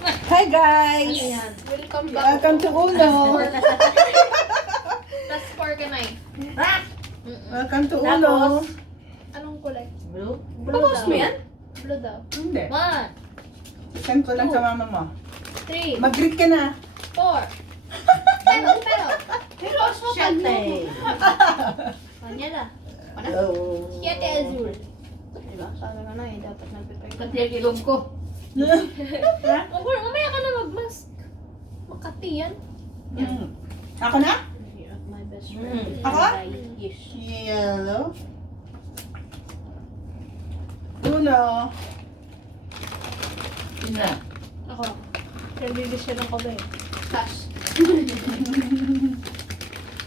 Hi guys! Ayan. Welcome back. Welcome to Uno! Plus 4 ka na eh. Welcome to Uno! Anong kulay? Blue? Tapos mo yan? Blue daw. Hindi. 1, Send ko lang sa mama mo. 3, Mag-greet ka na. 4. Pero asokan mo. Kanya na. Oh. Siete azul. Diba? Sabi ka na eh, dapat nagpipay. Pati ang ilong ko. Mamaya ka na mag-mask. Makati yan. Ako na? My best friend. Ako? Yes. Yellow. Uno. Yun na. Ako. Nagbibis siya ng kabe. Cash.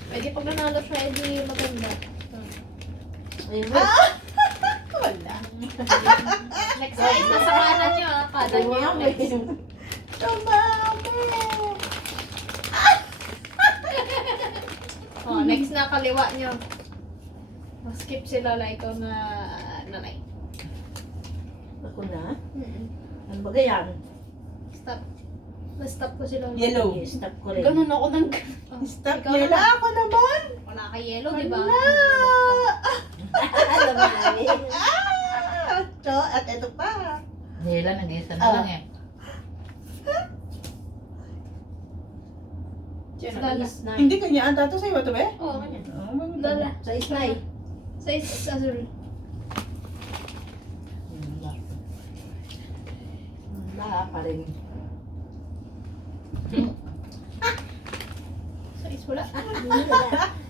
Pwede pag nanalo siya, edi maganda. Ayun. Wala. Next time, nasa kanan niyo ah. Kada niyo yung next. Tumama. Oh, next na kaliwa niyo. Skip sila like ikaw na nanay. Ako na? Ano ba yan? Stop. Na-stop ko sila. Yellow. Stop ko rin. Ganun ako ng... Stop Ikaw nila. naman. Ako naman. Wala ka yellow, di ba? Ano ba yan? Cho, at ito pa. Nila, nag-isa na lang eh. Lala. Hindi kanya ata to sa'yo ito ba? Oo, kanya. Oh, Lala. Sa islay. Size azul. Wala pa rin. Size wala.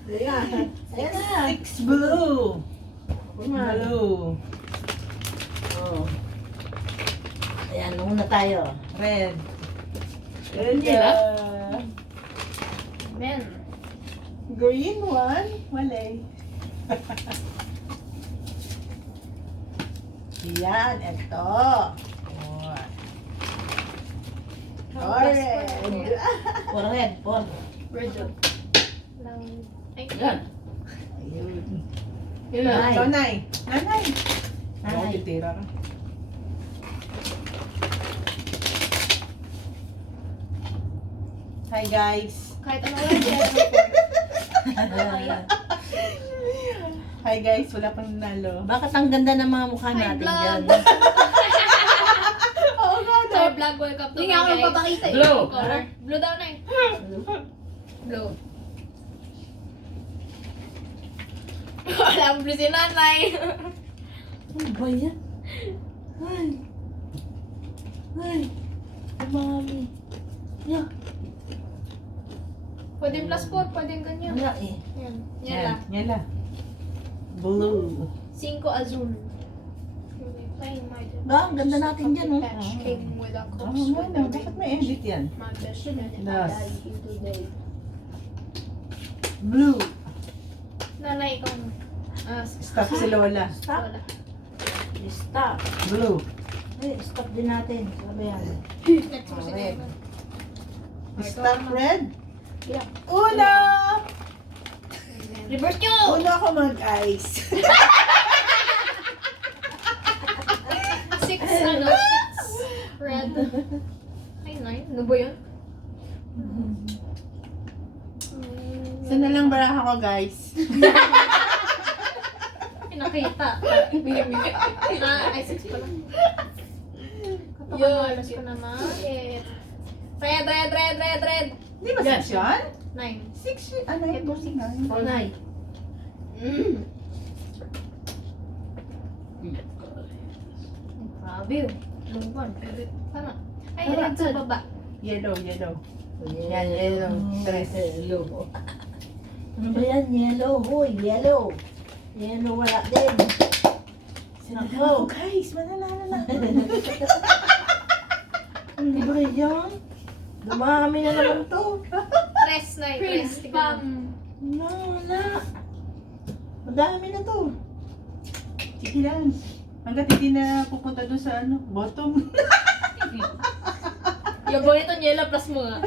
Ayan na. 6 blue. Blue. Oh. Ayan, muna tayo. Red. Yellow. Amen. Green one. Wala eh. Yan, ito. Orange. For red, for. Red dog. Lang. Ay, Yan. Ayun. Yun na. Ito, Nay. Nanay. Nanay. Ako titira ka. Hi guys. kahit ano wala siya. Hi guys, wala pang nanalo. Bakit ang ganda ng mga mukha Hi, natin vlog. dyan? Oo nga So, vlog, welcome to Hindi my nga ako guys. nagpapakita eh. Blue. Color. Blue daw na eh. Blue. Wala ang blue si nanay. Ano ba yan? Ay. Ay. Mami. Yeah. Pwede plus 4, pwede ganyan. Wala eh. Yan. Yan lang. Yan lang. Blue. 5 azul. Ba, ang ganda natin dyan, oh. Patch came with a Oo cops nga, with no. a Bakit may edit yan? my best friend and I Last. died here today. Blue. Nanay, ikaw na. Stop si Lola. Stop. Wala. Stop. Blue. Ay, stop din natin. Sabi yan. Next mo si Red. Devon. Stop red. Yeah. Uno! Reverse nyo! Uno ako mag-ice. 6, ano? 6. Red. Ay, 9. Ano ba yun? Saan na lang baraha ko guys? Pinakita. Ay, 6 pala. Kapakamalas ko naman. Red, red, red, red, red. Di ba 6 yun? 9. 6 yun? Ano yun? Ito, 6. Polnay. Grabe yun. Lumban. Tama. Ay, Tama. red sa baba. Yellow, yellow. Yan, yellow. Tres. Yellow. Ano ba yan? Yellow. Hoy, yellow. Yellow wala din. Oh guys, manalala na. Ano ba yan? Dumami na naman to. Tres, 9. Tres. Tignan mo. Wala. Madami na to. Sige lang. Hanggat hindi na pupunta doon sa ano, bottom. Yung bonito niya plus mo nga.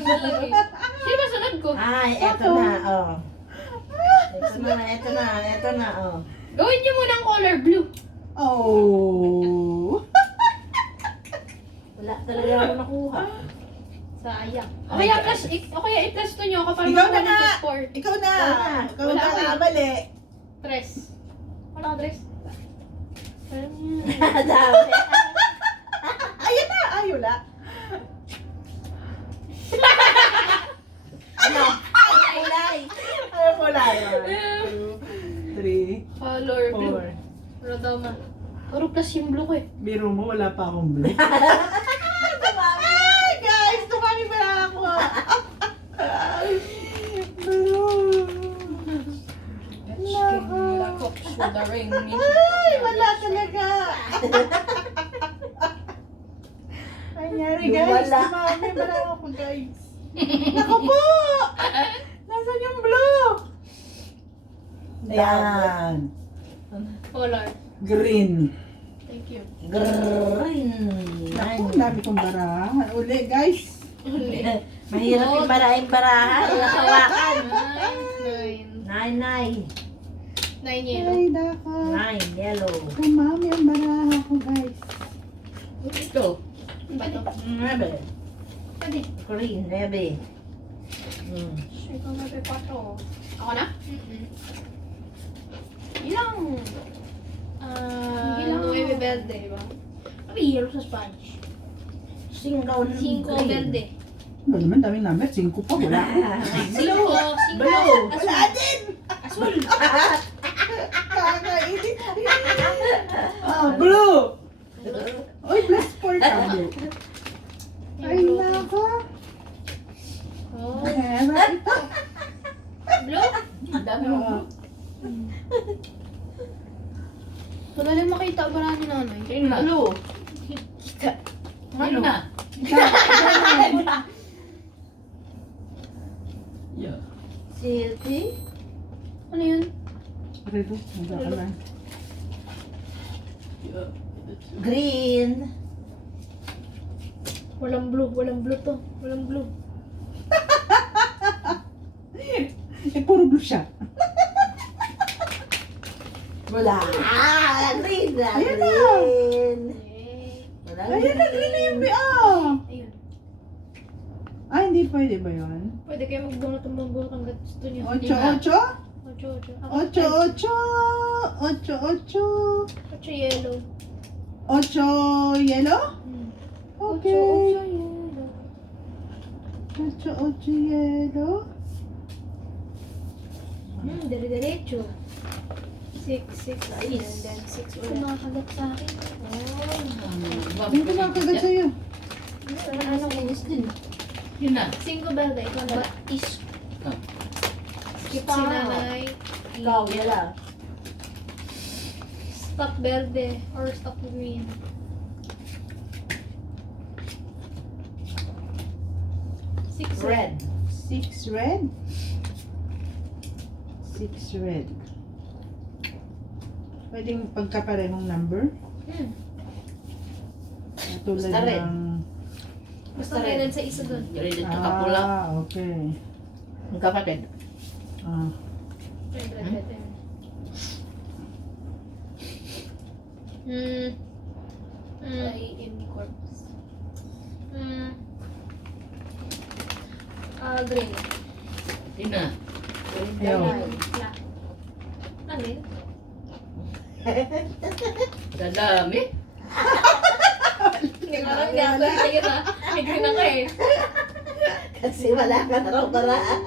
Lagi. Sino ba sunod ko? Ay, eto na, oh. Eto na, oh. Gawin niyo muna ang color blue. Oh. Wala talaga ako nakuha. Sayang. O kaya i-plus to nyo kapag Ikaw na makuha ng nga. plus 4. Ikaw na. Ikaw Wala na ka. kamali. Tres. Wala ka tres. Parang yan. Dami. Ayan na. Ay, wala. Ano? Kulay. Ay, wala. 2, 3, Color blue. 4. Rodoma. Puro plus yung blue ko eh. Biro mo, wala pa akong blue. Ay, guys, tumami pala ako. Ay, wala talaga. Ay, nangyari guys, Wala. tumami pala ako guys. Naku po! Nasaan yung blue? Ayan. Color. Green. Thank you. Green. Naku, ang dami kong barahan. Uli guys. Mahirap yung barahan. Walang hawakan. Nine. 9 yellow. Ay, nako. yellow. Tumami ang barahan ko guys. Ito. Ba ito? 9. Pwede. Green, 9. Ikaw na pepato. Ako na? Ilang? Nueve verde, ba? Ano yellow sa Spanish? 5 Cinco verde. Ba naman, daming number. 5 pa, wala. Cinco Blue. Wala din! Azul. Kakainit. Blue! Oy, plus 4 tayo. Ay, nako. Oh. Pera ito. Blue? Oo. Madaling makita ba namin nanay? Blue. Ano na? Silky. Ano yun? Rito, magkakalan. Green. Walang blue to. Walang blue. Puro blue siya. Wala. Green. Ayan na. Green. Wala Ayun na, green na yung Ayun. Ay, hindi pwede ba yun? Pwede kayo magbunot hanggat gusto niyo. 8, 8? 8, 8. 8, 8. 8 yellow. 8 yellow? Okay. 8 yellow. yellow. Dire-diretso. 6, and then 6 ulit. Kumakagat sa akin. Hindi ko makagat sa'yo. Ano kinis din? Yun na. 5 verde. Ikaw na. Is. Skip si nanay. Ikaw, yala. Stop verde or stop green. 6 Red. 6 red. 6 red. Pwedeng pagkaparehong number. Tulad Basta red. ng... Basta red sa isa dun. Red at kapula. Okay. Ang kapatid. Red. In corpus. Green. Yun na. Ayaw. Yeah. Alin? Dadami. Parang gata. Ayun na. May green ako eh. Kasi wala ka na raw paraan.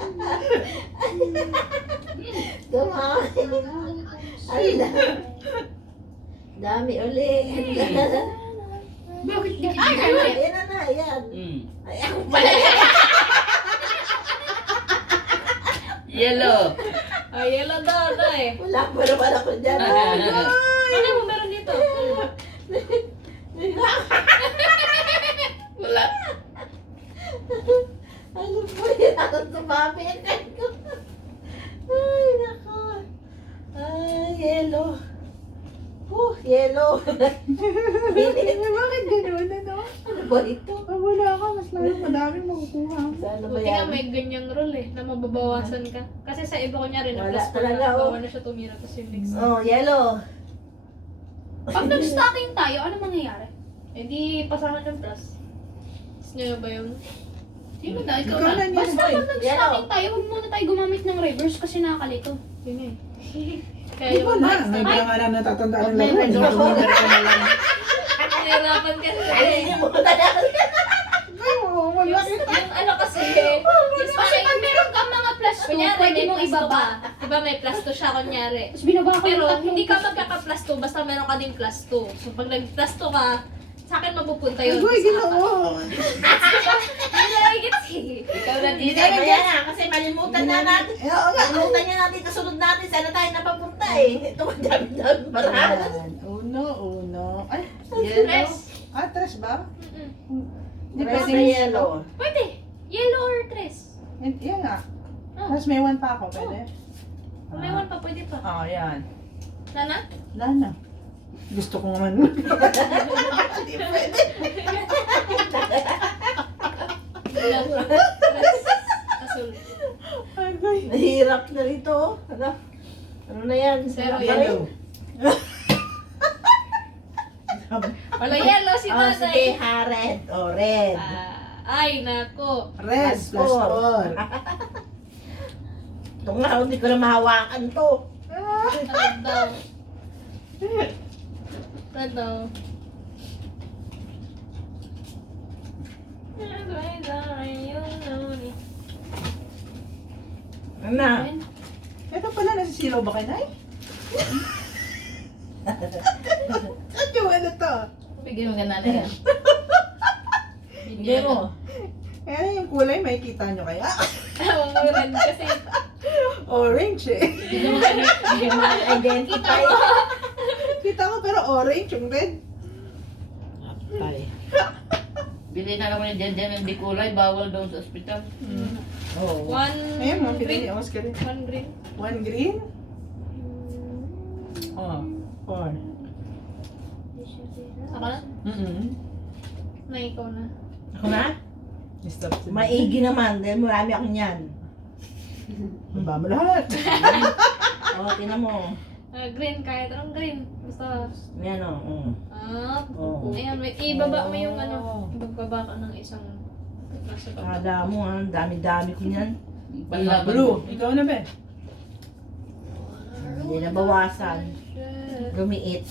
Dumami. Ay, dami ulit. Bakit di Ayan na, ayan. Ay, ako pala. Yellow. yellow daw na eh. Wala pa naman ako dyan. Ano mo meron dito? Wala. Ano po yan? Ako tumami. Ay, nako. Ay, yellow. Yellow. Bakit ganun, ano? Ano ba ito? Wala ka, mas lalo madaming makukuha. Ano ba Buti nga yan? may ganyang rule eh, na mababawasan ka. Kasi sa iba kunyari na Wala plus 4 talaga, na, oh. bawal na siya tumira tapos yung next. Oh, yellow. Pag nag-stocking tayo, ano mangyayari? Eh di pasahan ng plus. Nyo ba yun? Sino na? Ikaw Ikaw na. na niya. Hoy, Basta pag yellow. nag-stocking tayo, huwag muna tayo gumamit ng reverse kasi nakakalito. Yun eh. Kaya Di ba yung na? next Ngayon time. ko lang alam natatandaan ng May laro. reverse order ko na lang. Nahirapan kasi. Nalilimutan na. Ay, oo, wala. Yung ano kasi, yung Kasi pag meron kang mga plus 2, kunyari pwede may mong plus 2 ibaba. ka. Diba may plus 2 siya kunyari. Tapos binaba ko Pero yung tatlong hindi ka plus two. magkaka-plus 2 basta meron ka ding plus 2. So pag nag-plus 2 ka, sa akin mapupunta yun. Ay, ginoo. Hindi na gets eh. Ikaw na Hindi dito. na kaya na kasi malimutan na natin. Oo nga. Malimutan niya natin kasunod natin. Sana tayo napapunta eh. Ito ang dami-dami marami. Ayan. Uno. Ay, Tres. yellow. Ah, tres ba? Mm-mm. Hindi Tres pwede na yellow. Pwede. Yellow or tres. Yan nga. Oh. Tapos may one pa ako, pwede? Kung may one pa, pwede pa. Oo, yan. Nana? Wala na. Gusto ko naman. Hindi pwede. Tres. Asul. Agay. Nahirap na rito. Ano na yan? Zero Yellow. Wala yellow si Oh, sige, tatay. ha, red. Oh, red. Ay, nako. Red Plus plus four. 4. Ito nga, hindi ko na mahawakan to. Red daw. Red daw. Ano na? Ito pala, nasisilaw ba kayo, Nay? At yung ano to? Bigyan mo ka na yan. Hindi mo. Kaya yung kulay, may kita nyo kaya? Red kasi. Orange eh. Hindi mo identify. Kita ko pero orange yung red. Ay. Bili na naman yung dyan hindi kulay. Bawal daw sa ospital. Oh. One Ayun, mga pinili green. Oscar rin. One green. One green. Oh, 4. Ako na? Na ikaw na. Ako na? Stop. Maigi naman, dahil marami ako niyan. Ba mo lahat? O, tinan mo. Green kahit anong green. Basta. Yan o. Oh. Ayan, ibaba mo yung ano. Ibababa ka ng isang nasa baba. Kala mo, ang dami-dami ko niyan. Panlaban Blue. mo. Ikaw na ba? Hindi na bawasan. Lumiit.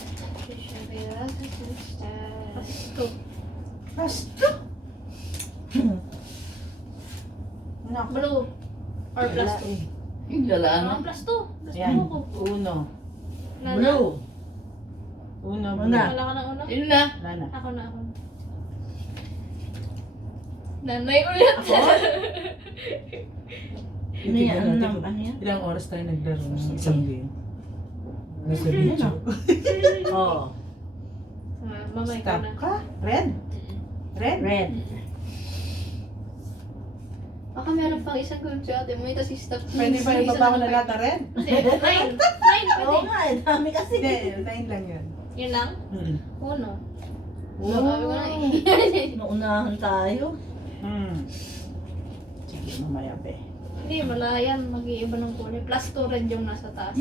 Pasto. Basta. Anak. Blue. Or plus 2. Yung lalaan. Mga plus 2. Plus Yan. 2 ko. Uno. Nana. Blue. Uno. Una. Wala ka ng una? Sino na? Nana. Ako na. Nanay ulit. Ano yan? Ano yan? Ilang oras tayo naglaro ng isang game? Nasa video. Oh. Mamay ka Stop na. ka? Red? Red? Red. Baka meron pang isang gawin si ate mo, ito si stop. Pwede ba ibaba ko na lahat ng red? Hindi. 9. 9 Oo pwede. nga, dami kasi. Hindi, 9 lang yun. Yun lang? Hmm. Uno. Oh. Sabi ko na eh. Naunahan tayo. Sige, mamaya be. Hindi, malayan. Mag-iiba ng kulay. Plus 2 red yung nasa taas.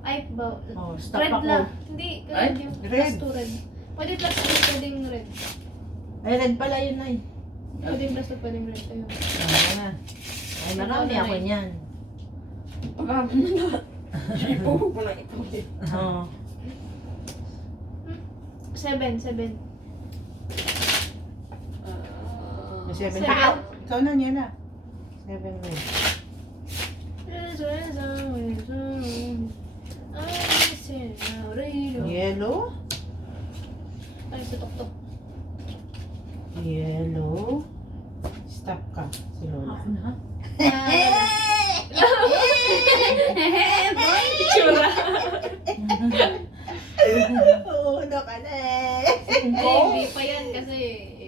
Ay, ba? Oh, stop Red ako. lang. Hindi, Ay, red yung red. plus 2 red. Pwede plus 2, pwedeng red. Ay, red pala yun ay. Pwedeng plus 2, pwedeng red. Ayun. Ano na. Ay, marami ako niyan. Oo. 7. May 7 Seven. na. Ikaw na niya na. 7 red. Yellow. Ay, sa tok-tok. Yellow. Stop ka. Si Lola. Ako na. Tsura. Oo, ano ka na eh. Ay, Cinco. hindi pa yan kasi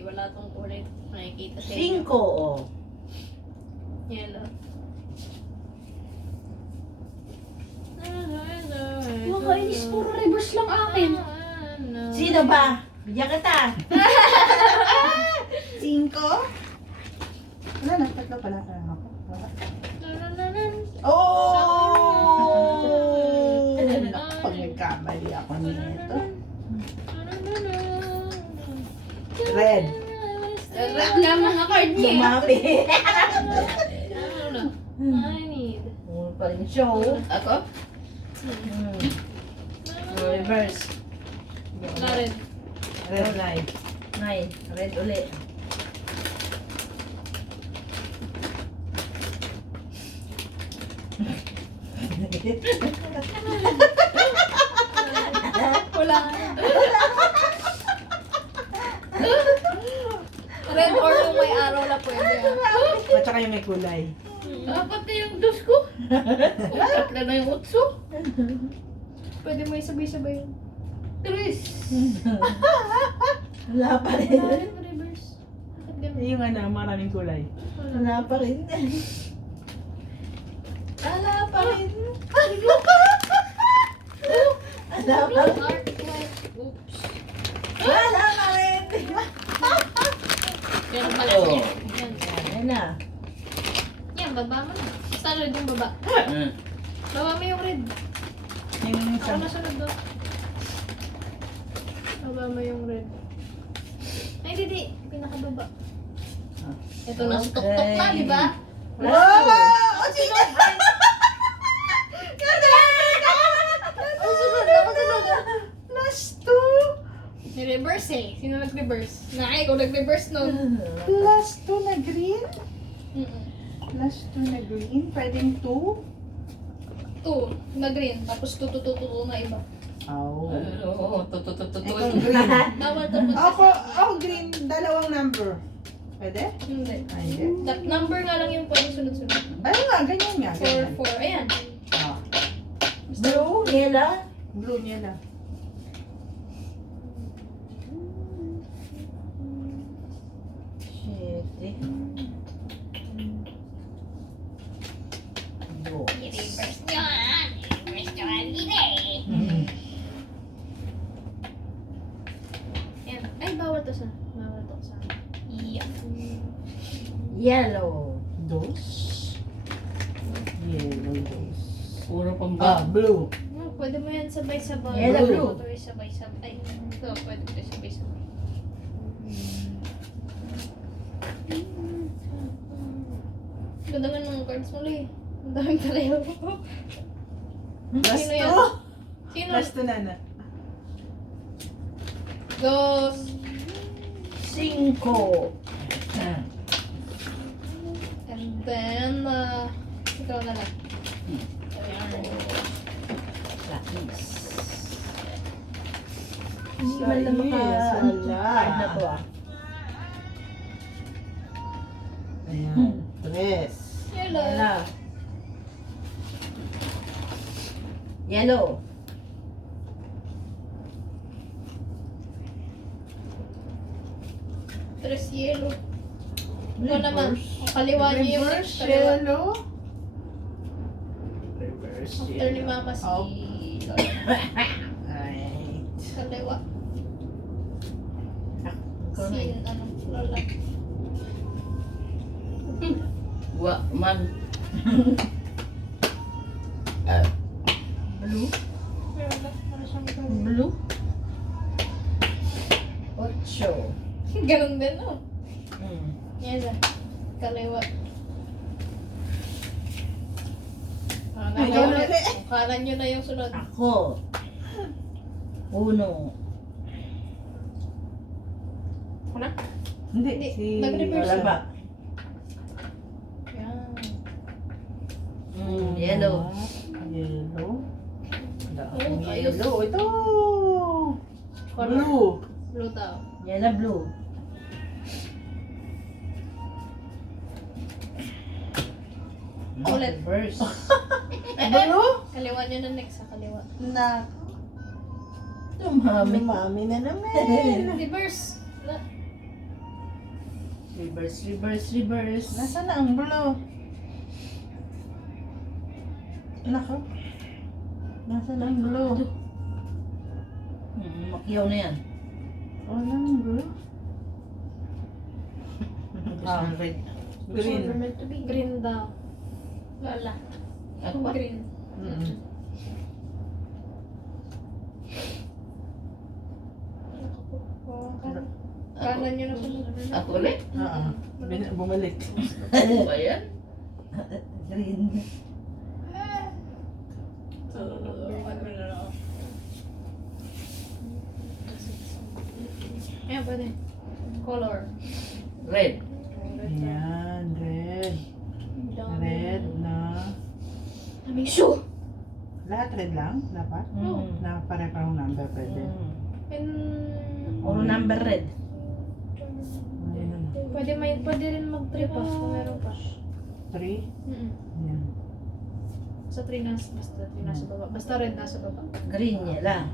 wala tong kulay. Nakikita sa inyo. Cinco, oh. Yellow. Nakainis, puro reverse lang akin. Sino ba? Bigyan kita. 5. Wala na, tatlo pala tayo ako. Wala. Oh! Pag nagkamali ako nito. Red. Red ka mga card niya. Dumami. Ano na? I need. Uno pa rin show. Ako? Reverse. Wala red. Red line. 9. Red ulit. Wala. Red or yung may araw na pwede. At saka yung may kulay. Dapat na yung dos ko. Tatlo na yung utso. Pwede mo isabay-sabay yun. Tres. Wala pa rin. Wala rin reverse. Bakit ganun? Yung ano, maraming kulay. Wala pa rin. Wala pa rin. Wala pa rin. Dark white. Oops. Wala pa rin. Yan pala. Oh. Yan. Yan na. Yan, baba mo na. Basta red yung baba. Hmm. Baba mo yung red. Yung Ako na sunod do. Baba mo yung red. Ay, hindi. Pinakababa. Ito na, tuktok na, di ba? Wow! Oh, sige! Ako sunod, ako sunod. Plus 2! Ni-reverse eh. Sino nag-reverse? Nakay, ikaw nag-reverse nun. Plus 2 na green? Mm-mm. Plus 2 na green? Pwedeng 2? 2 na green, tapos 2 na iba. Oh. Oo, tututututu. Ikaw green. Bawal tapos. Ako green, dalawang number. Pwede? Hindi. Ay, hindi. That number nga lang yung pwede sunod-sunod. Ano nga, ganyan nga. 4, Ganyan. 4. Ayan. Ah, Blue, yellow. blue niya lang. Shit. Blue. I-reverse nyo ah. I-reverse nyo kanina eh. Ayan. Ay, bawal to sa. Bawal to sa. Yeah. Yellow. Dos. Yellow dos. Puro pang Ah, blue. Oh, pwede mo yan sabay-sabay. Yellow, blue. Ito yung sabay-sabay. Ay, ito. Pwede mo yung sabay-sabay. Ganda nga ng cards mo, Lee. Ang daming talayo. Plus Sino yan? 2? Sino? Plus 2 na na. Dos. 5. And then, ikaw na lang. Lakis. Hindi man lang maka... Wala. Card na to ah. Ayan. Tres. Hello. Yellow. Yellow. Tres yellow. Ito naman. Ang kaliwa niyo yung Reverse kaliwa. yellow. Reverse After ni Mama si Oh. Lola. Right. Kaliwa. Ikaw na Si, yun. ano, Lola. Wa, man. Blue. Lola, para siyang Blue. 8. ganun din, no? Hmm. Yan na. Kaliwa. Ay, ganun ulit. ulit. Kanan nyo na yung sunod. Ako. 1. Ano? Hindi. Hindi. Si... Nag-reverse. Wala ba? Yan. Yellow. Yellow. Oh, ayos. Yellow. Ito. Color. Blue. Blue daw. Yellow, blue. Ulit. Reverse. Blue? Kaliwa nyo na next sa kaliwa. Na. Tumami. Mami na naman. Reverse. Wala. Reverse, reverse, reverse. Nasaan na ang blue? Nako. Nasaan ang blue? Makiyaw na yan. Walang blue. Ah, red. Green. Meant to be green daw. Wala. Ako ba? Green. Mm-mm. Kanan. Ako Kanan nyo na sunod. Ako ulit? Oo. Bumalik. Ano ba yan? Green. Ayan, pwede. Color. Red. Ayan, red. Red na. Daming shoe. Lahat red lang? Dapat? Na pare-parang number pwede. And, Puro number red. Ayan. pwede rin mag-3 pa kung meron pa. 3. Mm-mm. Ayan. Sa 3 nasa, basta 3 nasa baba. Basta red nasa baba. Green niya lang.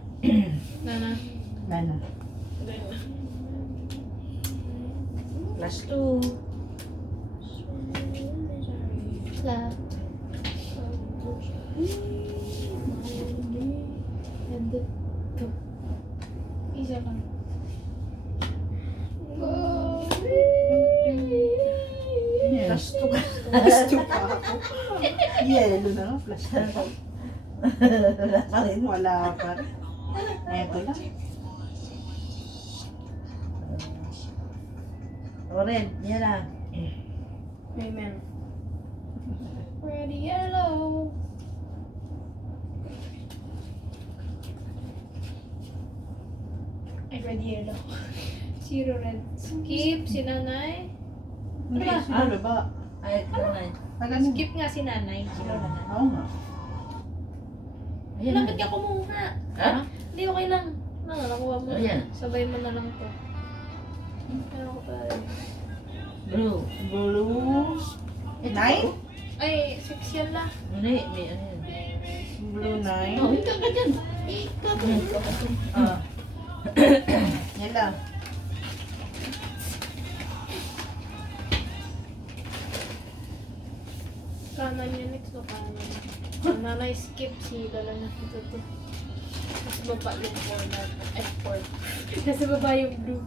Nana. Lana. Plus 2. La. And the two. Isa lang. Ayan. Plus 2 ka. Plus 2 pa ako. Yellow na nga. Plus 2 pa. Wala ka rin. Wala pa. Eto lang. O red, yan lang. Amen. Red yellow. Ay, red yellow. Zero red. Skip si nanay. Hindi, Diba? sino ba? Ay, kanay. Pagano? Skip nga si nanay. Zero na. Oo nga. Ayan. Lapit ka kumuha. Ha? Hindi, okay lang. Nakuha mo. Ayan. Sabay mo na lang to. Pero ako pa. Blue. Blue. 9? Ay, 6 yan lang. Hindi, may ano yan. Blue 9. Oh, ikaw ka dyan. Ah. Yan lang. Kanan yun next no kanan. Ang nanay skip si Lola na ito to. Nasa baba yung format. F4. Nasa baba yung blue.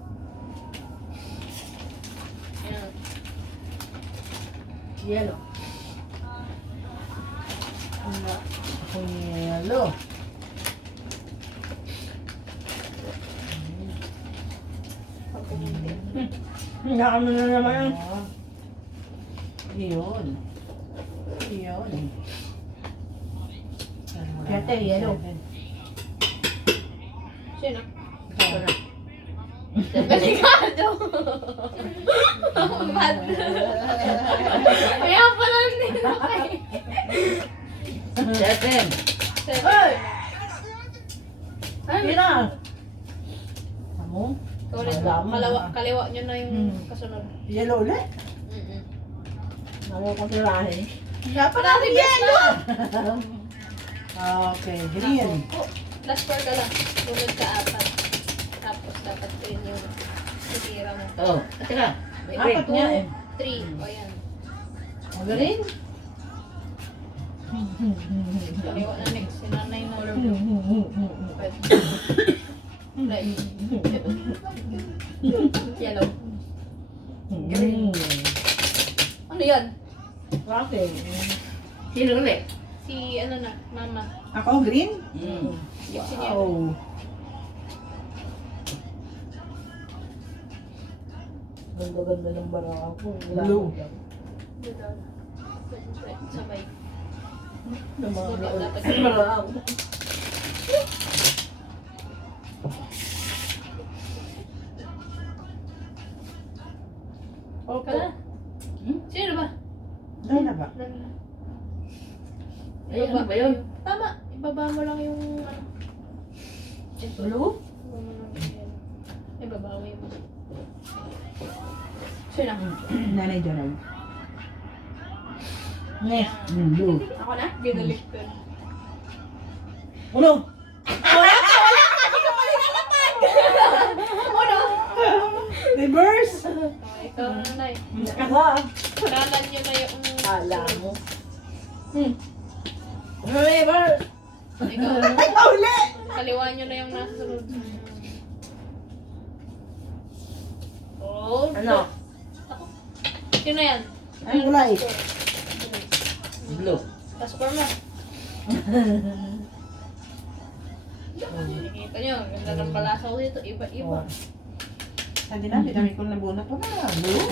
Ayan. Yellow. Wala. Ako yellow. Pag pumunti. Nakano na naman. Ah. Yun. Yun. Yate, yellow. Sino? Ito na. Delikado! Bad. Kaya pala din ako eh. 7. Ay! Pira! Amo? Ulit Alam. kaliwa nyo na yung kasunod. Yellow ulit? Mm-mm. Naku ko tirahin. Dapat Parang natin reverse yellow! na. Okay, green. Last 4 ka lang. Sunod ka 4. Tapos dapat green yung titira mo. Oh, teka. May red. Apat nga eh. 3. O yan. Green? Kaliwa na next. Sinanay na. Right. Yellow. Green. Ano yan? Bakit? Sino ulit? Si ano na, mama. Ako green? Si niya. Wow. Ganda-ganda ng barang ko. Blue. Sabay. Naman. Dapat Barang. ka na. Sino ba? Ano na ba? Ay, ano ba yun? Tama. Ibaba mo lang yung ano. Blue? Ibaba mo lang yung yellow. Ibabawi mo. Sino? Nanay Gerald. Ne. Blue. Ako na? Binalik ko. Uno! Reverse! Ikaw na na eh. Ako. Kanan nyo na yung... Kala mo. Reverse! Ikaw. Ay, pauli! Kaliwa nyo na yung nasa sunod. Oh, Ano? Sino yan? Ang kulay. Blue. Task form mo. Nakikita nyo, ganda ng balasaw dito. Iba-iba. Hindi na, pinami ko na buo na po na. Blue.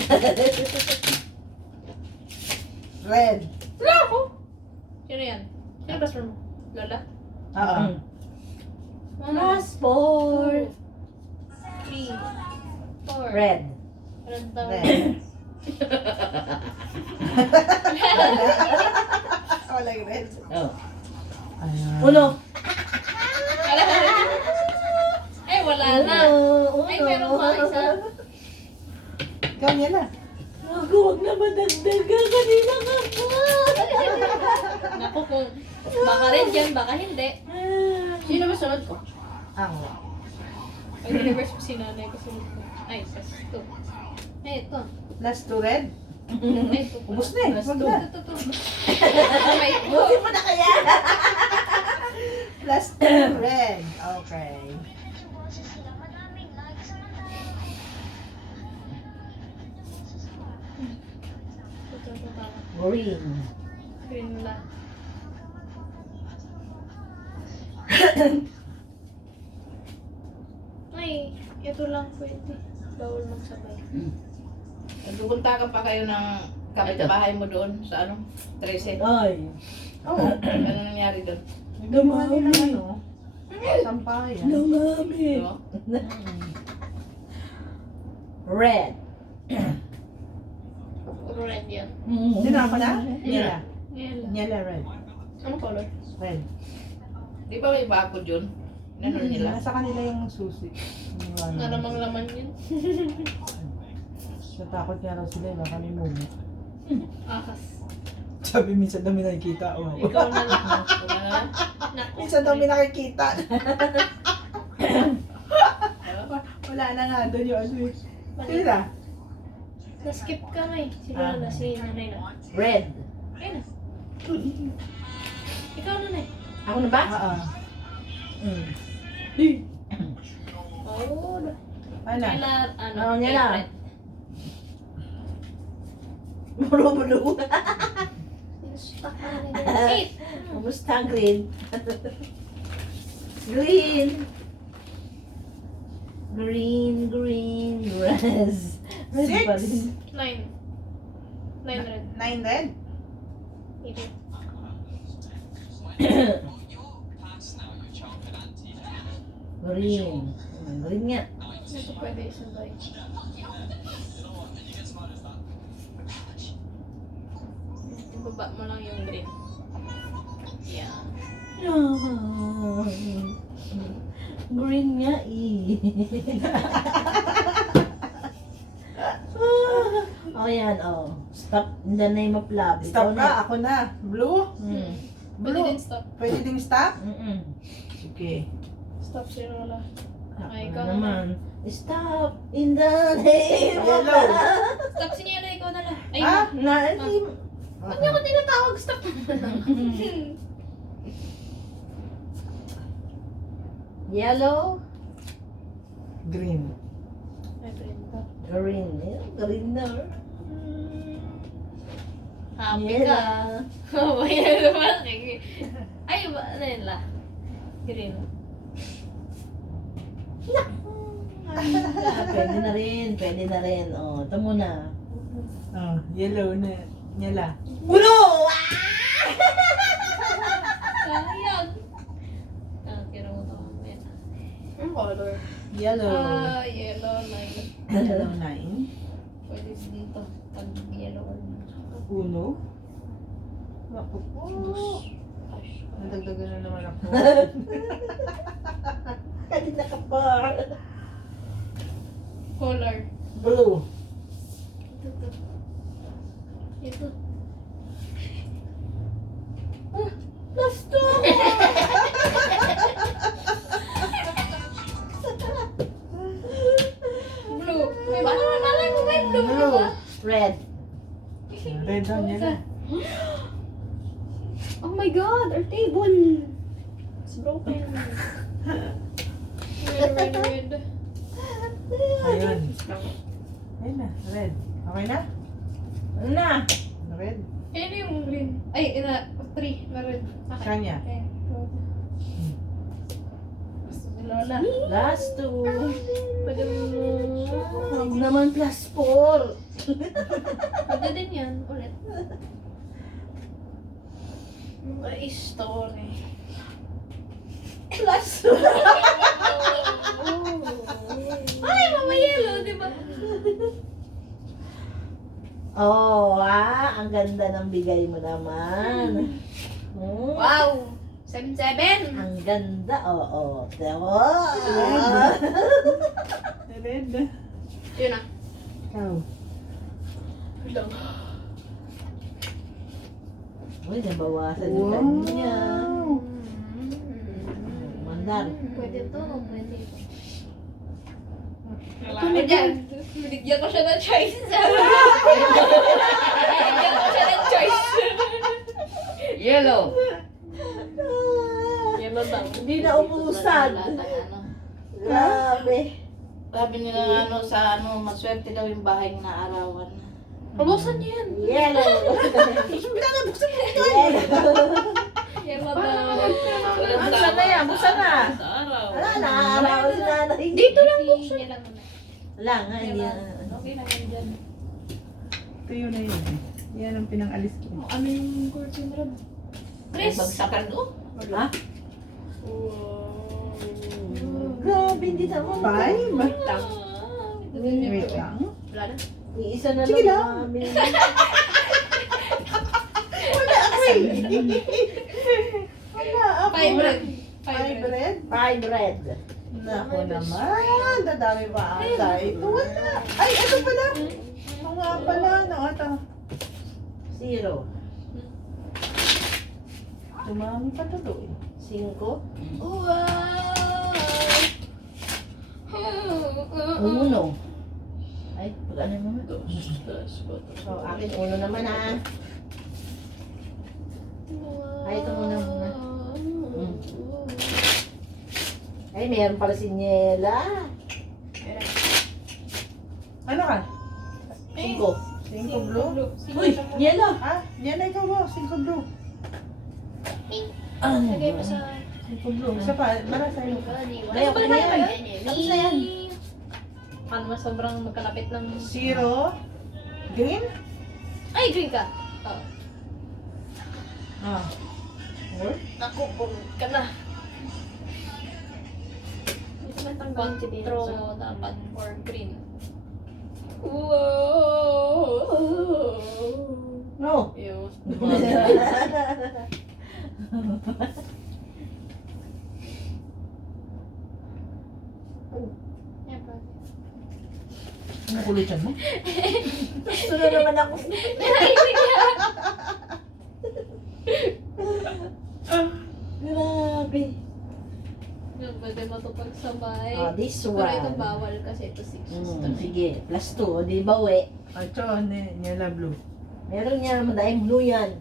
Red. Wala ako! Sino yan? Sino best friend mo? Lola? Oo. Last four. 3, 4. Red. Red daw. Red. Wala yung red. Oh. Ayan. Uno. Ay, wala na. Uno. Ay, meron pa isa. Ikaw niya na. Naku, huwag na madagdagan. Kanina ka pa. Naku, kung baka red yan, baka hindi. Sino ba sunod ko? Ako. Ay, universe ko si nanay ko sunod ko. Ay, plus 2. Ay, ito. Last two red. Ay, ito. Ubus na eh. Wag na. Ito. Ay, ito. Buti pa na kaya. Last two red. Okay. Green. Green lang. Ay, ito lang pwede. Bawal magsabay. Nagpupunta ka pa kayo ng kapitbahay mo doon sa ano? 13. Ay. Oo. Ano nangyari doon? Dumali na ano. Sampayan. Dumami. Diba? Red. Red yan. Hindi na ako na? Niela. Yan. Niela red. Anong color? Red. Di ba may bakod yun? Ano nila? Nasa kanila yung susi. Naramang laman yun. Natakot nga raw sila. Baka may mumi. Akas. Sabi minsan daw may nakikita. Oh. Ikaw na lang. Wala na lang? Naku. Minsan daw may nakikita. Wala na nga doon yung ano eh. Sino na? Na-skip ka na eh. Si Lola, si nanay na. Red. Ayun na. Ikaw na eh. Ako na ba? Oo. Oh, Ano? Kailan, ano? Ano niya lang? April. Bulu-bulu. Stuck na rin. 8. Kumusta ang green? Green. Green. Red. Red Six. pa rin. 9. 9 red. 9 red? 8. Green. Green nga. Ito pwede isabay. Ibaba mo lang yung green. Yan. Green nga eh. Oh yan, oh. Stop in the name of love. Stop Ikaw ka, ako na. Blue? Pwede Blue? din stop. Pwede ding stop? Mm-mm. Sige. Stop si Lola. Ako Ay, na ikaw naman. Stop in the name of Yellow. love. Stop si Niela, ikaw na lang. Ay, Ah? ba't niyo ako tinatawag? Stop. Yellow. Green. Ay, green pa. Green. Green na. Happy ka. Oh, yan naman. Ay, ba, ano yun la? Green. Pwede na rin. Pwede na rin. Oh, ito muna. Oh, yellow na. Niela. Blue! Sayang. Ah, tira mo ito. Ayan. Ang color? Yellow. Yellow, line. Yellow 9. Pwede dito. Pag yellow. Uno. Ako po. Gosh. Nadagdagan na naman ako. Kanina ka pa. Color. Blue. Ito. Ito. Last two. Blue. May ba? Malay mo may blue. Blue. Red. Red daw niya. Oh my god, our table. It's broken. Red. Ayun. Ayun na. Red. Okay na? Ano na? Red. Ano yung green? Ay, 3 na red. Okay. Kanya. Okay. Gusto mo Lola. Last 2. Pwede mo. Huwag naman plus 4. Pwede din yan. Ulit. Ay, story. Plus Ay, mama yellow, di ba? Oh, ang ganda ng bigay mo naman. Wow! 7-7! Ang ganda, oo. Diba? Red. Yun na. Ikaw. Lang. Uy, nabawasan yung kanya. Mandar. Pwede to o pwede ito? Ito na dyan. Binigyan ko siya ng choice. Binigyan ko siya ng choice. Yellow. Yellow daw. Hindi na ubusan. Ano. Grabe. Sabi nila sa maswerte daw yung bahay na arawan. Ubusan niyo yan. Yellow. Yellow daw. Buksan na yan, buksan na. Sa araw. Wala na, araw si nanay. Dito lang buksan. Niya lang muna. Wala nga, hindi yan. Okay lang yan dyan. Ito yun na yun. Yan ang pinang-alis ko. Ano yung curtain rod? May Chris! bagsakan doon. Ha? Grabe, hindi naman. 5? Wait Wait lang. Wala na. Isa na Sige lang. lang. Wala ako. 5 red. 5 red? 5 red. Nako naman. Dadami pa ata. Ito wala. Ay, ano pala? Ito nga pala. Ito. 0. Dumami pa to doon. 5. Wow! 1. Ay, pag ano mo? So, akin 1 naman Ay, ito muna. Ay, meron pala si Niela. Ano ka? 5. 5 blue? Uy, Niela! Ah, yan na ikaw mo. 5 blue. Lagay mo sa... 5 blue. Isa pa. Para sa'yo. Ayaw ko na yan. Tapos na yan. Paano mas sobrang magkalapit ng... 0. Green? Ay, green ka! Oh. Ah. Naku, pumunod ka na. Control dapat for green. Wow! No. Yun. Yan pa. Ano kulitan mo? Gusto na naman ako. Grabe. Yung pwede matupagsabay. This Pero ito one. bawal kasi ito 6. Sige, plus 2. Di ba, we? Ito, nila blue. Meron niya madayang blue yan.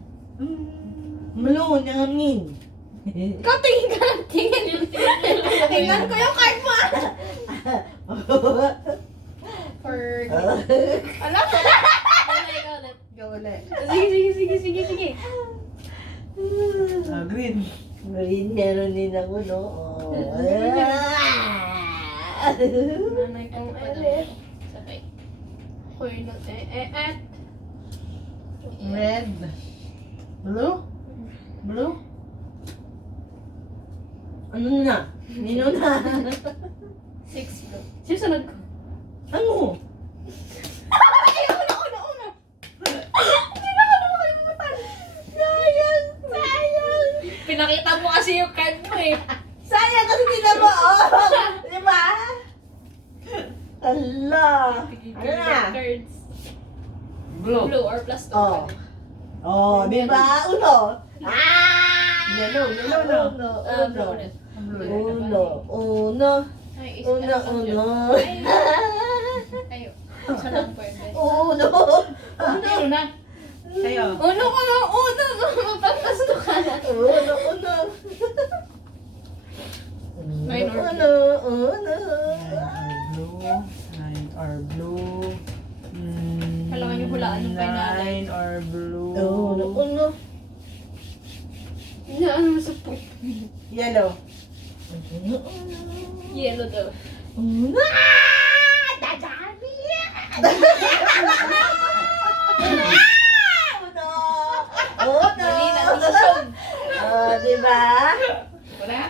Blue, nangangin. Ikaw tingin ka lang, tingin. Tingnan ko yung card mo. For Ala! Ikaw ulit. Ikaw ulit. Sige. Ah, green. Green, meron din ako, no? Oh. Nanay ko ulit. Sabay. Hoy, Red. Blue? Blue? Ano na? Nino na? 6 blue. Susunod ko. Ano? Pinakita mo kasi yung card mo eh. Sayang kasi hindi na mo, oh! Di ba? Ala! Ano na? Cards. Blue. Blue or plus 2. Oh. Oh, di ba? Uno! Yellow, yellow no. Uno, Blue ulit. uno. Ay, Uno, uno. Ayo. Isa lang pwede. Uno. Ano na? Sa'yo. Uno ko lang, uno. Mapagpasto ka na. Uno. Nine or Uno, uno. 9 are blue. Kailangan niyo hulaan yung kay nanay. 9 are blue. Uno. Ano sa po? Yellow. Yellow daw. Dadami yan! Oh no! Mali na, susog. Oh, diba? Wala?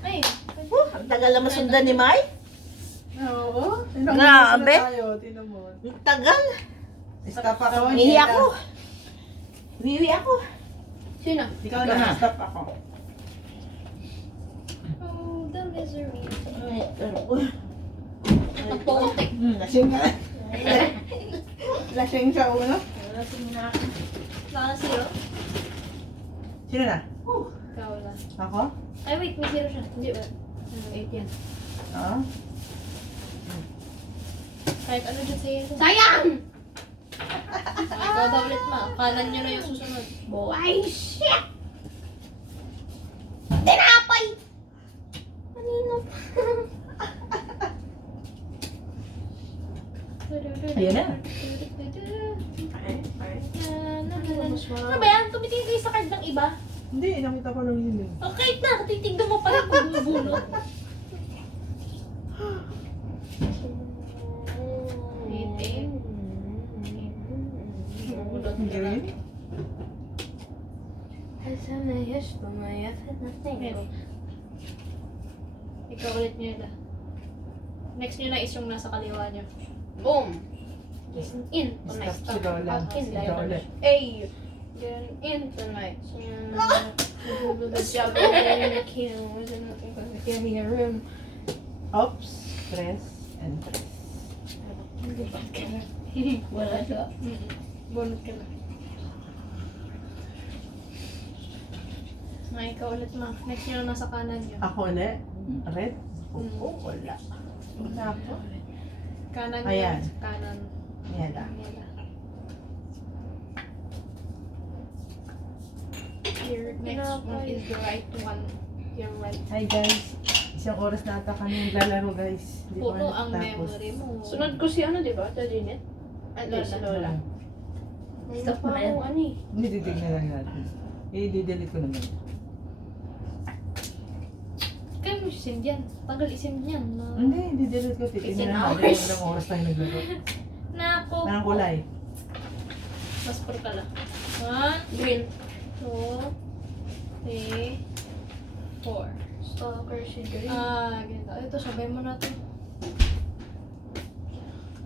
Ay, Ang tagal na masundan ni Mai. Oo. Ilang Grabe. minutos na tayo, tinan mo. Ang tagal. Stop ako. Ihi Nela. ako. Wiwi ako. sino? Ikaw Ikaw na, na. stop ako. Oh, the misery. Ay, Ang potek. Lasing ka. Lasing sa ulo. Naka na zero? Sino na? Ikaw lang. Ako? Ay, wait, may zero siya. Hindi ba? 8 yan. Oo. Kahit ano dyan sa'yo. Sayang! Ikaw daw ulit ma. Kanan nyo na yung susunod. Boy, shit! Tinapay! Kanino pa? Ayan na. Ano ba yan? Tumitingin kayo sa card ng iba? Hindi, nakita ko lang yun eh. Okay na, titignan mo pala kung bubunot. Bubunot Hindi ka lang. rin. Meron. Ikaw ulit nyo na. Next nyo na is yung nasa kaliwa nyo. Boom! Just in tonight. Stop si Lola. In Si diamond. Lola. Ay! Get in tonight. The job in the give me a room. Oops. Press and press. Bunot ka na. Wala siya. Bunot ka na. Ikaw ulit ma. Next nyo na nasa kanan nyo. Ako ulit. Red. Oo, wala. Wala ako. Kanan nyo. Ayan. Kanan. Nela. Nila. Your next one is the right one. Your right. Hi guys. Isang oras na ata kami naglalaro guys. Hindi ko Puno na ang natapos. memory mo. Sunod ko si ano, di ba? Ito, Janet? Ano, si Lola. Stop mo na yan. Ano eh. Hindi, titignan lang natin. I-delete ko naman. Kaya mo send yan. Tagal isend yan. Hindi, i-delete ko. Titignan lang natin. Ilang oras tayo naglaro. Nako. Parang kulay. Mas por ka lang. 1, Green. 2, 3, 4. Stalker si Green. Ganito. Ito, sabay mo na ito.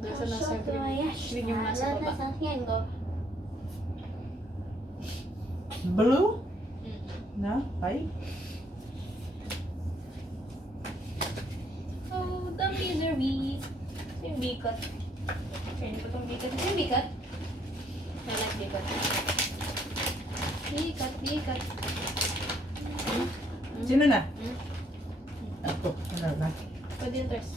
Doon sa nasa green. Green yung nasa baba. Blue? Na? Ay? Oh, the misery. Yung bikat. Kaya ko itong bikat. Yung bikat. Nalang bikat. Bikat, bikat. Sino na? Ako. Ano na? Pwede yung ters.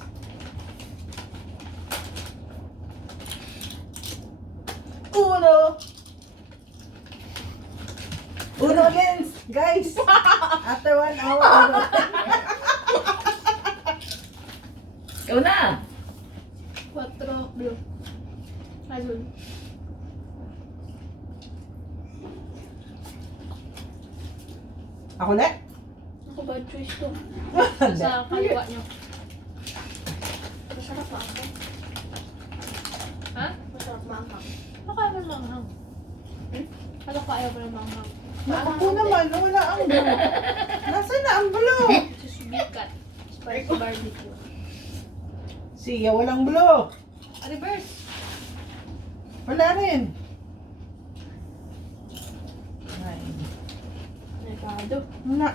Uno! Uno against! Guys! After 1 hour, Uno. Ikaw na! 4, blue. Azul. Ako na? Ako bad choice to. Hindi. Sa kaliwa nyo. Masarap ba ako? Ha? Masarap maanghang. Baka ayaw mo ng maanghang. Kala ko ayaw mo ng maanghang. Ako naman, wala ang blue. Nasaan na ang blue? Susubikat. Spicy barbecue. Siya, walang blue. Reverse. Wala rin. Ay. Negado.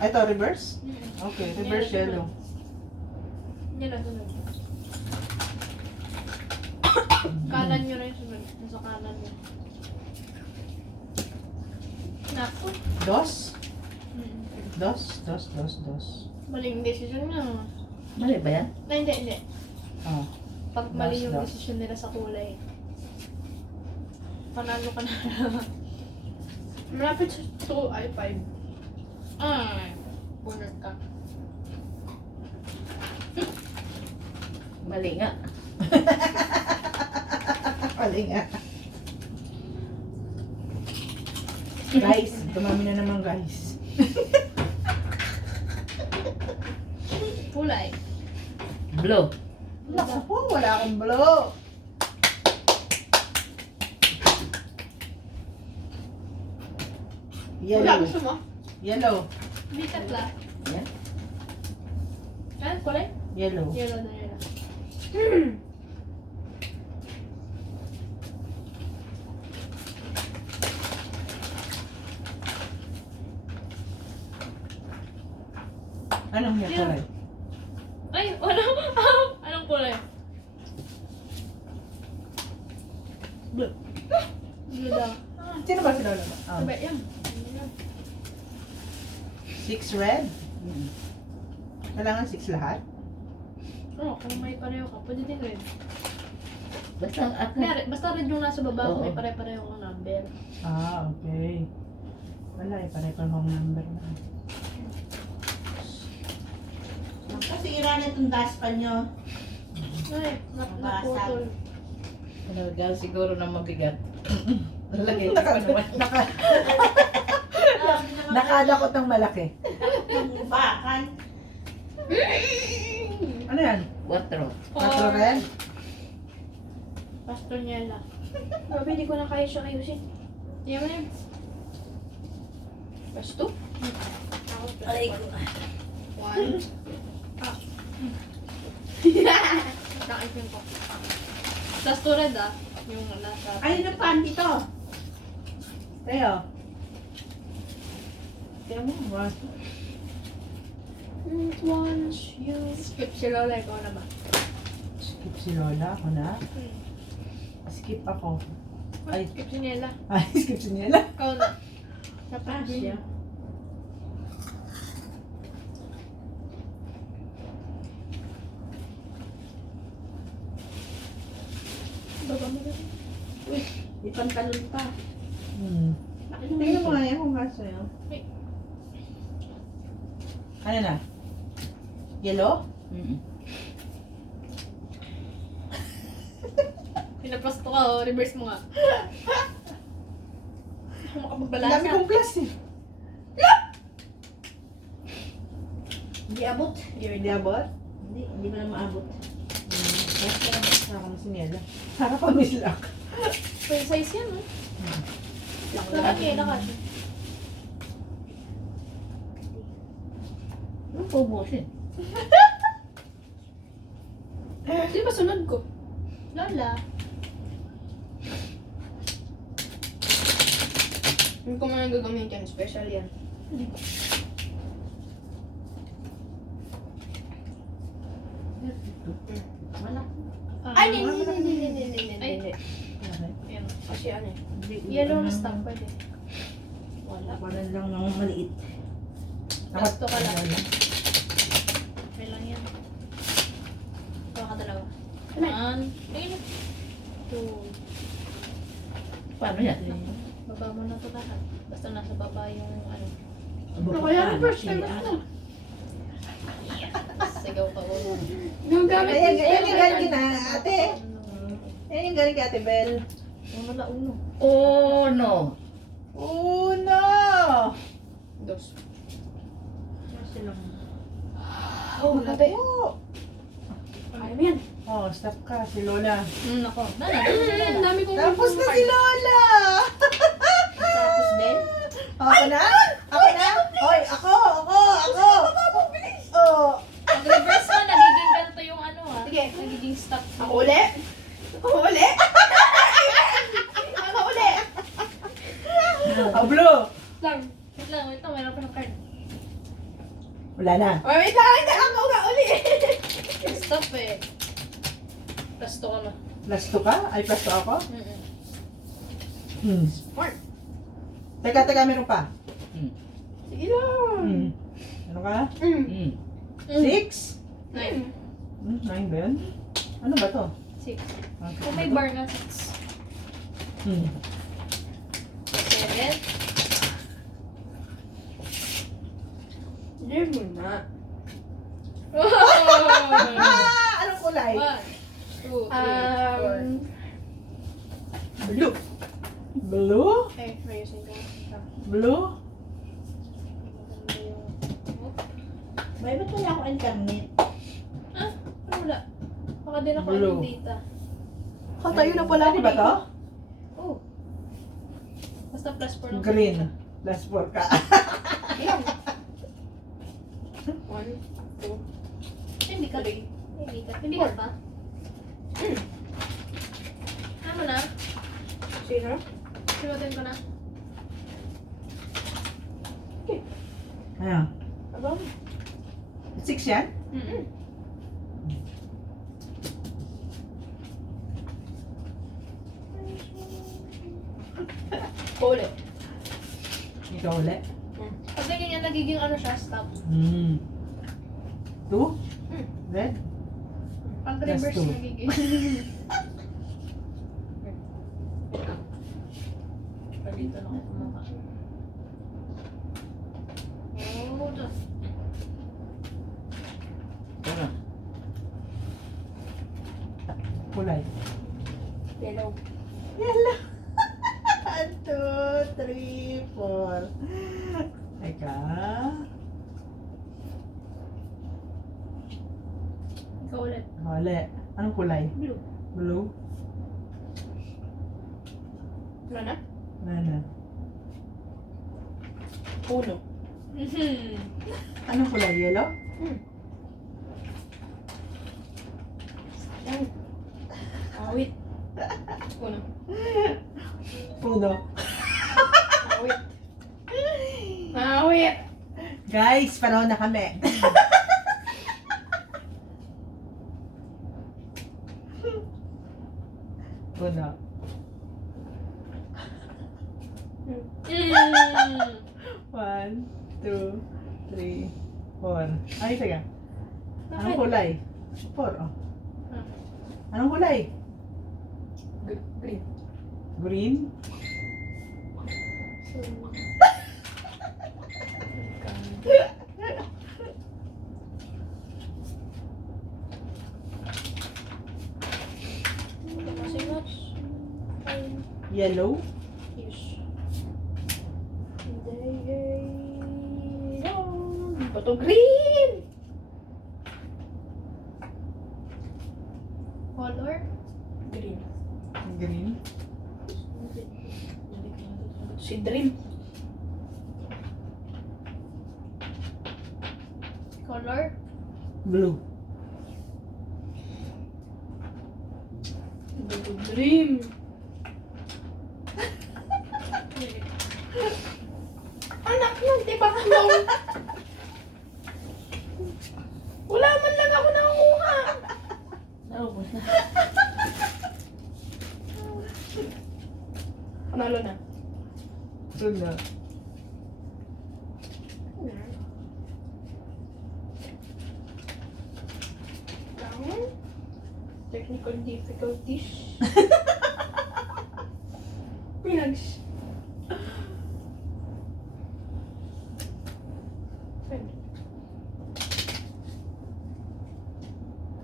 Ito, reverse? Okay, reverse yellow. Yan lang sunod. Kanan nyo na yung sunod. Nasa kanan nyo. Naku. Dos? Dos. Maling decision nyo. Mali ba yan? Na, hindi. Oh. Pag mali yung Dos. decision nila sa kulay. Panalo ka na. Malapit sa 2 ay 5. Bunot ka. Mali nga. Pali nga. Guys, dumami na naman guys. kulay? Blue. Naku po, wala akong blue. Wala, Yellow. gusto mo? Yellow. Hindi tatla. Yan. Ano kulay? Yellow. Yellow na yellow. Anong yung kulay? Ay, ano? Anong kulay? Blue. Blue daw. Sino ba sila naman? Sabi, yan. 6 red? Kailangan 6 lahat? Oo, kung may pareho ka, pwede din red. Basta ang akin. Basta red yung nasa baba kung Oo. may pare-pareho kang number. Ah, okay. Wala eh, pare-parehong number na. Kasira na itong daspan nyo. Ay, naputol. Talaga siguro na mabigat. Lagay ko pa naman. Nakadakot ng malaki. Yung bakan. Ano yan? 4. 4 red? Pastonyela. Grabe, hindi ko na kaya siya ayusin. Yan mo yan. Pasto? Aray ko. 1. Nakaipin ko. Tapos to red yung nasa... Ay, ano pa? Dito. Tayo. Kaya mo, what? It wants you. Skip si Lola, ikaw na ba? Skip si Lola, ako na. Skip ako. Ay. Skip si Nela. Ay, skip si Nela. Ikaw na. Dapat Asya. Baba mo na. May pantalon pa. Bakit yung Tingnan mo nga yan kung kaso yun. Wait. Ano na? Yellow? Pinaprasto ka, oh. Reverse mo nga. Ako Ang makapagbalasa. dami kong class eh. Hindi abot. Hindi abot? Hindi mo na maabot. Kaya ka naman sa akin si Nela. Para pa mislak. Full size yan, oh. Laki, laki. Anong promotion? Sino ba sunod ko? Lola. Hindi ko man gagamitin. Special yan. Wala. Ay, hindi. Ayan. Kasi ano eh. Yellow na stock pwede. Wala. Wala lang ng maliit. Gusto ka lang. Okay lang yan. Ito ka dalawa. 1, 2, Paano yan? baba mo na ito lahat. Basta nasa baba yung ano. Kaya first time Sigaw ka mo. Ayan, ayan yung galing kina ate. Ayan yung galing kay Ate Bel. Wala uno. Oh, no. Uno! 2. Kasi lang. Oh, labi. Oh, Kaya mo yan. oh, stop ka, si Lola. Ako. Ang dami kong Tapos na si Lola! Tapos din? Ako na? Ako na? Hoy, ako! Oh, Pag reverse mo, nagiging ganito yung ano Sige. Nagiging stock. Ako uli? Ako uli? Ako uli? oh, blue! Lang. Wait lang, mayroon pa ng card. Wala na. Oh, wait lang, hindi ako nga uli. Stop eh. Plus 2 ka na. Plus 2 ka? Ay, plus 2 ako? Smart. Teka, meron pa. Sige lang. Ano ka? 6? 9. 9 ba yun? Ano ba to? 6. Okay. Kung may bar na 6. 7. Hindi mo na. Anong kulay? 1, 2, 3, 4. Blue. Blue? Okay, ayusin ko. Blue? May ba't wala akong internet? Baka din ako Blue. yung data. Tayo na pala Ano ba to? Oh. Basta plus 4 lang. Green. Last 4 ka. Ayan. 1, 2, hindi ka. 3. Hindi ka. Hindi ka pa? Ano na? Sino? Sinutin ko na. Ano? Abang. 6 yan? Mm-mm. Uli. Ikaw ulit. Pag ganyan yan, nagiging ano siya, stop. 2? Red? Pag Plus reverse two. nagiging. Dito lang ako kumakain. Oh, Diyos. Ano? Kulay. Yellow. Yellow. 1, 2, 3, 4. Teka. Ikaw ulit. Ulit. Anong kulay? Blue. Blue? Wala na? Ano? 1. Anong kulay? Yellow? Yan. Awit. 1. Puno. Awit. Awit. Guys, panahon na kami. Puno. Mm. 1, 2, 3, 4. Ay, sige. Anong Bakit? kulay? 4, oh. Anong kulay? Green. Green? Kasi much. Yellow? Yes. Bato green. Color? Green. Green? Si Dream. Color? Blue. Bato Dream. Anak nun, di ba ka mo? Wala man lang ako nakukuha. Naubos na. Panalo na. Puno. Down. Technical difficulties. Pinags.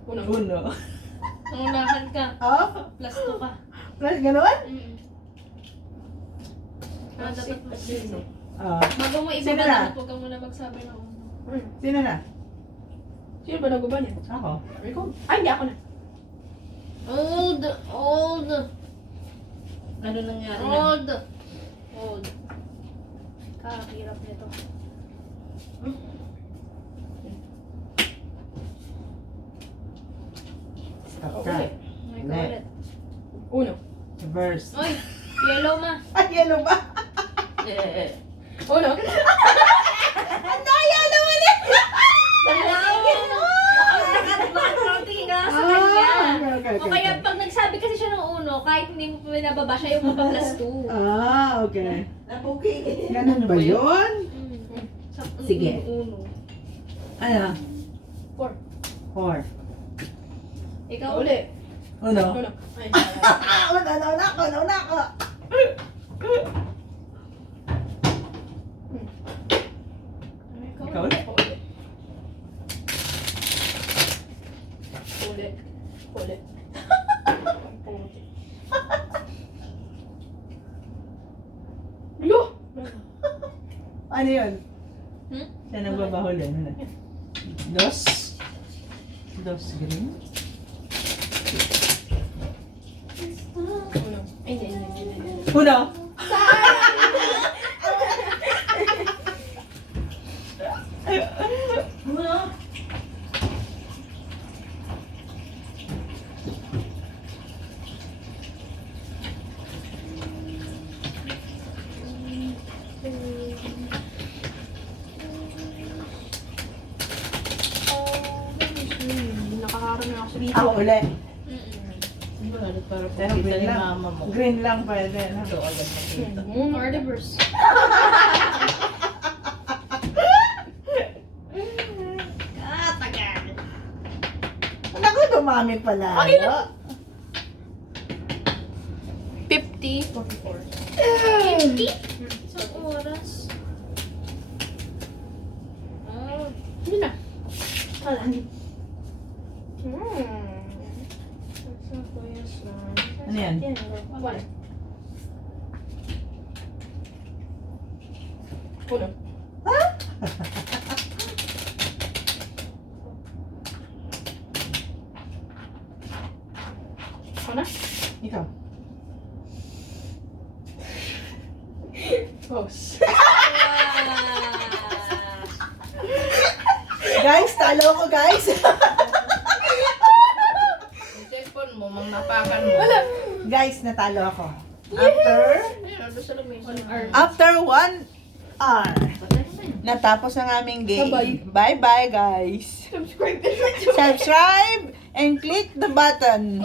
Uno. Puno. Nangunahan ka. Oh? Plus 2 ka. Plus, ganun? Mm. Ah, dapat mas Sino? Ah. Bago mo Sino ibaba, na? dapat huwag ka muna magsabi ng uno. Sino na? Sino ba naguba niya? Ako. Ikaw? Ay, hindi ako na. Old! Old! Ano nangyari na? Old! Old. Kakahirap nito. Stop Oh, ka. ulit. May Ulit. ulit. Uno. Reverse. Oy! Yellow ma! Ay, yellow ba? Uno. Ano, yellow ulit? Nakatingin ka sa kanya. okay, O kaya pag nagsabi kasi siya ng uno, kahit hindi mo pa binababa siya yung mapa-plus 2. Ah, okay. Napuki. Ganun ba yun? Sige. Uno. Ano? 4. 4. Ikaw Uli. Uno. Uno. Ay, Una na ako, una ako. Ikaw ulit. Uli. Uli. Uli. Lo! Ano yun? Hmm? Yan ang babahuli. Ano na? Dos. Dos green. Uno. Ay, hindi. Uno. Uno. Nakaharap na ako sa dito. Ako uli. Para Pero kita green ni lang. mama mo. Green lang pwede. No? Ito agad makita. Carnivorous. Naku, dumami pala. Okay no? 50. 50? Isang oras. Hindi na. Wala. Ano yan? One. Uno. Ako na? Ikaw. Pause. Guys, talo ko guys. Yung cellphone mo, mang napakan mo. Wala. Guys, natalo ako. After Ayun, ando sa lamesa. 1 hour. after 1 hour. Natapos ang aming game. Bye-bye guys. Subscribe na Subscribe and click the button.